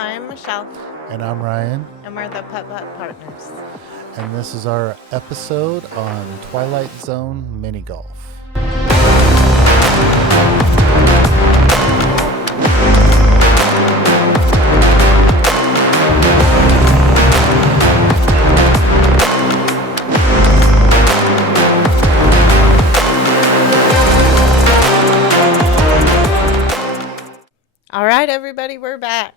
I'm Michelle, And I'm Ryan, and we're the Putt-Putt Partners. and this is our episode on Twilight Zone Mini Golf. All right, everybody, we're back.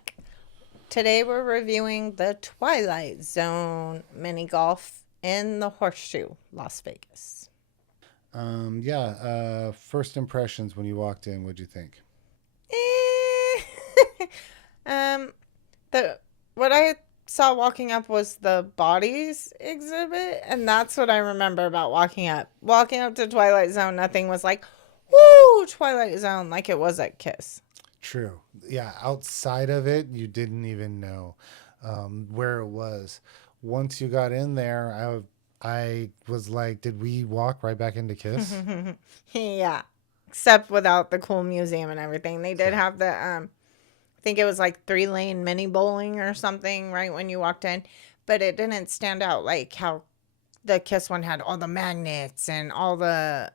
Today we're reviewing the Twilight Zone Mini Golf in the Horseshoe Las Vegas. First impressions when you walked in, what'd you think? What I saw walking up was the bodies exhibit, and that's what I remember about walking up. Walking up to Twilight Zone, nothing was like, woo, Twilight Zone, like it was at Kiss. True. Yeah, outside of it, you didn't even know where it was. Once you got in there, I was like, did we walk right back into Kiss? Yeah, except without the cool museum and everything. They did have the, I think it was like 3-lane mini bowling or something right when you walked in, but it didn't stand out like how the Kiss one had all the magnets and all the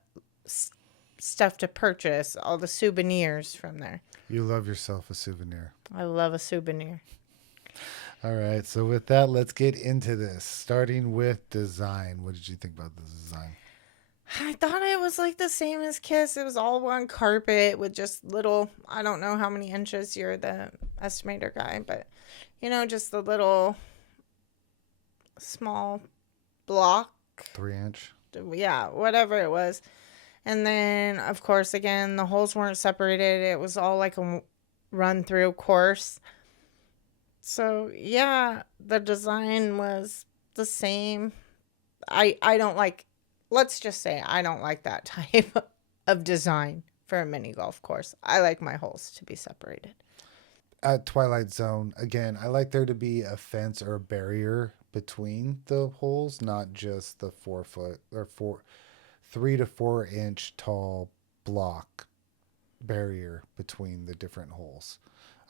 stuff to purchase, all the souvenirs from there. You love yourself a souvenir. I love a souvenir. All right, so with that, let's get into this. Starting with design. What did you think about the design? I thought it was like the same as Kiss. It was all one carpet with just little, I don't know how many inches, you're the estimator guy, but just the little small block. 3-inch. Yeah, whatever it was. And then, of course, again, the holes weren't separated. It was all like a run-through course. So, yeah, the design was the same. I don't like, let's just say I don't like that type of design for a mini golf course. I like my holes to be separated. At Twilight Zone, again, I like there to be a fence or a barrier between the holes, not just the 3 to 4 inch tall block barrier between the different holes.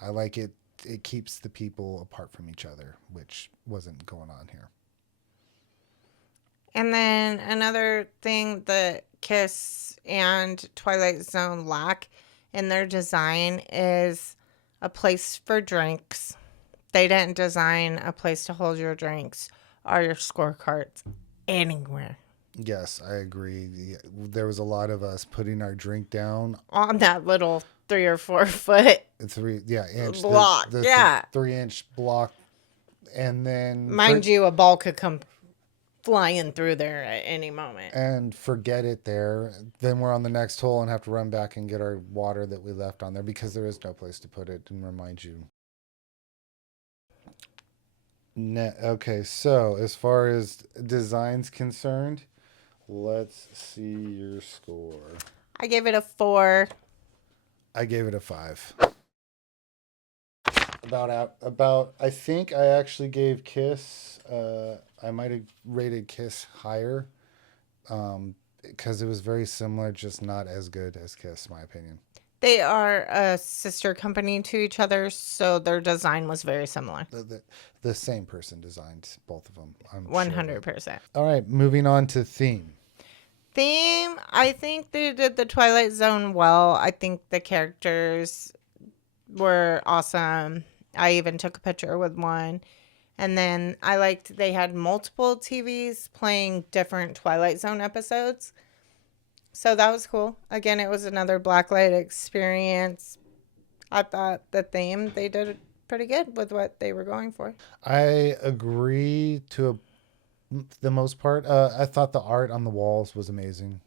I like it. It keeps the people apart from each other, which wasn't going on here. And then another thing that Kiss and Twilight Zone lack in their design is a place for drinks. They didn't design a place to hold your drinks or your scorecards anywhere. Yes, I agree. There was a lot of us putting our drink down on that little 3 or 4 foot inch block. The 3-inch block, and then mind you, a ball could come flying through there at any moment. And forget it there. Then we're on the next hole and have to run back and get our water that we left on there because there is no place to put it and remind you. Okay, so as far as design's concerned, let's see your score. I gave it a 4. I gave it a 5. About I think I actually gave Kiss, I might have rated Kiss higher because it was very similar, just not as good as Kiss, in my opinion. They are a sister company to each other, so their design was very similar. The same person designed both of them. I'm 100%. Sure. All right, moving on to theme. I think they did the Twilight Zone well. I think the characters were awesome. I even took a picture with one. And then I liked they had multiple TVs playing different Twilight Zone episodes. So that was cool. Again, it was another blacklight experience. I thought the theme, they did pretty good with what they were going for. I agree to the most part. I thought the art on the walls was amazing.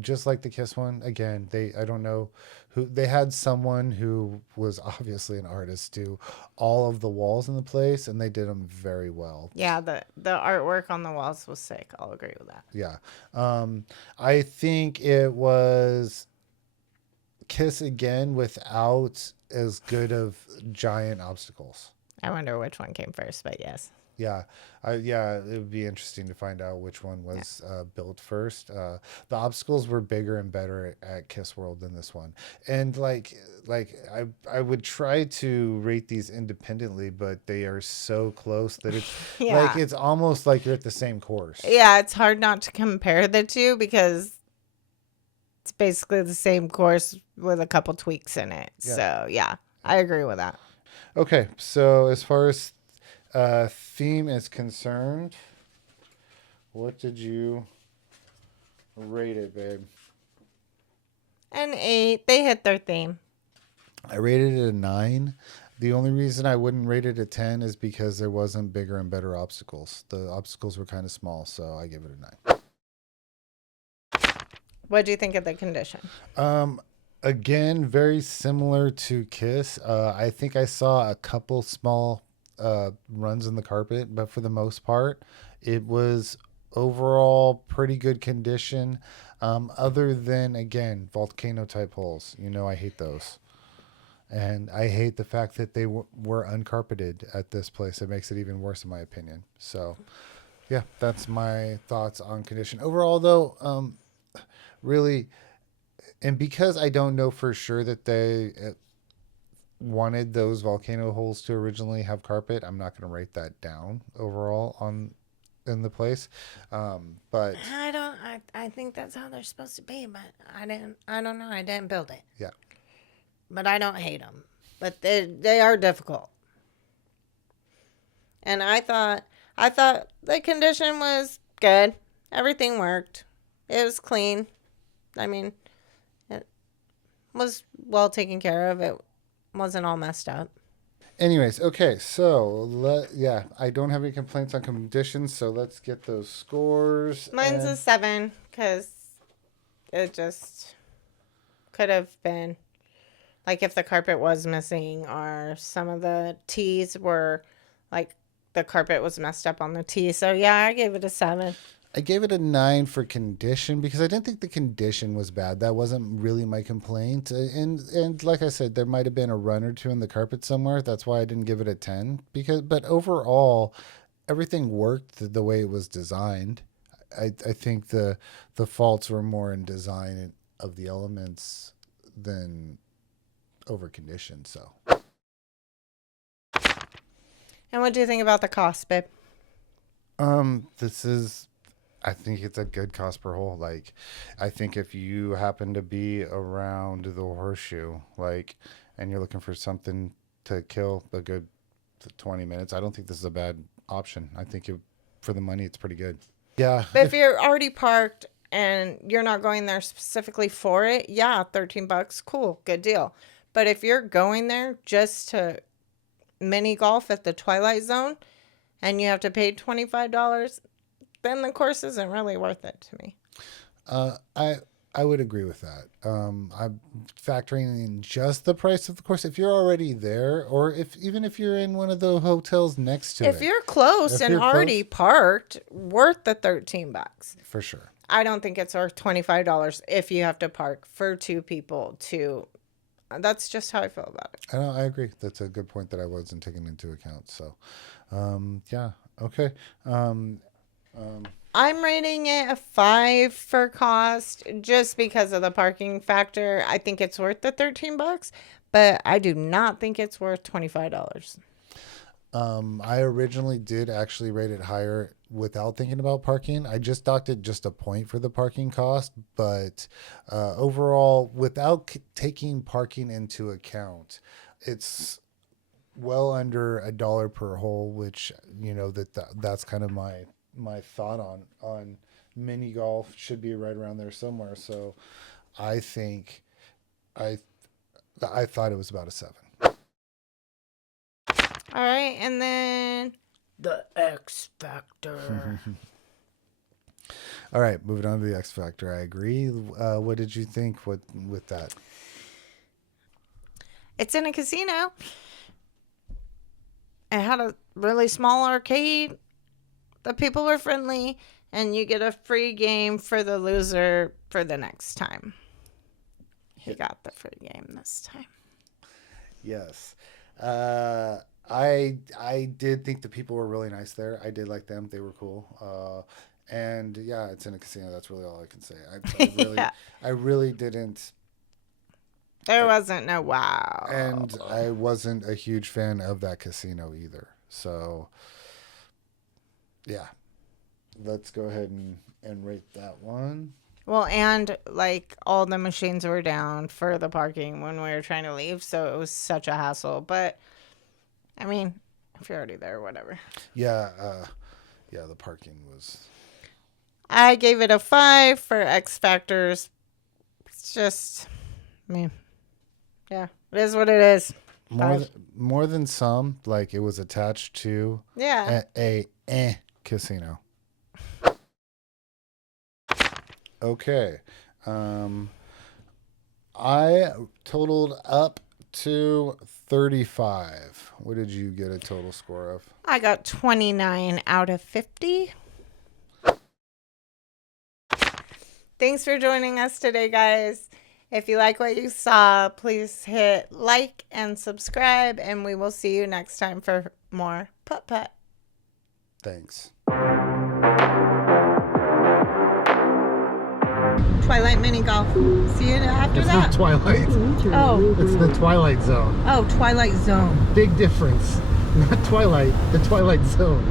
Just like the Kiss one. Again, I don't know who they had. Someone who was obviously an artist do all of the walls in the place, and they did them very well. Yeah, the artwork on the walls was sick. I'll agree with that. Yeah, I think it was Kiss again without as good of giant obstacles. I wonder which one came first, but yes. Yeah, it would be interesting to find out which one Yeah. was built first. The obstacles were bigger and better at Kiss World than this one, and I would try to rate these independently, but they are so close that it's like Yeah. it's almost like you're at the same course. Yeah, it's hard not to compare the two because it's basically the same course with a couple tweaks in it. Yeah. So, yeah, I agree with that. Okay, so as far as theme is concerned, what did you rate it, babe? An 8, they hit their theme. I rated it a 9. The only reason I wouldn't rate it a 10 is because there wasn't bigger and better obstacles. The obstacles were kind of small, so I give it a 9. What do you think of the condition? Again, very similar to Kiss. I think I saw a couple small runs in the carpet, but for the most part, it was overall pretty good condition. Other than, again, volcano type holes. I hate those. And I hate the fact that they were uncarpeted at this place. It makes it even worse, in my opinion. So, yeah, that's my thoughts on condition. Overall, though, really, and because I don't know for sure that they wanted those volcano holes to originally have carpet, I'm not going to rate that down overall in the place. But I think that's how they're supposed to be, but I don't know. I didn't build it. yeah, But I don't hate them. But they are difficult. And I thought the condition was good. Everything worked. It was clean. I mean, it was well taken care of. It wasn't all messed up. anyways, okay, so I don't have any complaints on conditions, so let's get those scores. Mine's a 7 because it just could have been like if the carpet was missing or some of the tees were like the carpet was messed up on the tee. So yeah, I gave it a 7. I gave it a 9 for condition because I didn't think the condition was bad. That wasn't really my complaint. And like I said, there might have been a run or two in the carpet somewhere. That's why I didn't give it a 10. But overall, everything worked the way it was designed. I think the faults were more in design of the elements than over condition. So. And what do you think about the cost, babe? I think it's a good cost per hole. Like, I think if you happen to be around the Horseshoe, and you're looking for something to kill a good 20 minutes, I don't think this is a bad option. I think for the money, it's pretty good. Yeah. But if you're already parked and you're not going there specifically for it, yeah, $13, cool, good deal. But if you're going there just to mini golf at the Twilight Zone and you have to pay $25, then the course isn't really worth it to me. I would agree with that. I'm factoring in just the price of the course. If you're already there, or even if you're in one of the hotels next to it. If you're close and already parked, worth the $13. For sure. I don't think it's worth $25 if you have to park for 2 people to. That's just how I feel about it. I agree. That's a good point that I wasn't taking into account. So, yeah. Okay. I'm rating it a 5 for cost just because of the parking factor. I think it's worth the $13, but I do not think it's worth $25. I originally did actually rate it higher without thinking about parking. I just docked it just a point for the parking cost, but overall, without taking parking into account, it's well under $1 per hole, which that's kind of my thought on mini golf should be right around there somewhere. So I think I thought it was about a 7. All right, and then the X Factor. All right, moving on to the X Factor. I agree. What did you think with that? It's in a casino. It had a really small arcade. The people were friendly, and you get a free game for the loser for the next time. He got the free game this time. Yes. I did think the people were really nice there. I did like them. They were cool. And yeah, it's in a casino. That's really all I can say. Yeah. I really didn't. There wasn't no wow. And I wasn't a huge fan of that casino either. So yeah, let's go ahead and rate that one. Well, and like all the machines were down for the parking when we were trying to leave, so it was such a hassle. But I mean, if you're already there, whatever. Yeah, yeah, the parking was. I gave it a 5 for X factors. It's just, I mean, yeah, it is what it is. More than some, like it was attached to Yeah. a casino. Okay. I totaled up to 35. What did you get a total score of? I got 29 out of 50. Thanks for joining us today, guys. If you like what you saw, please hit like and subscribe, and we will see you next time for more Putt-Putt. Thanks. Twilight Mini Golf. See you after It's that. not Twilight. Oh. It's the Twilight Zone. Oh, Twilight Zone. Big difference. Not Twilight, the Twilight Zone.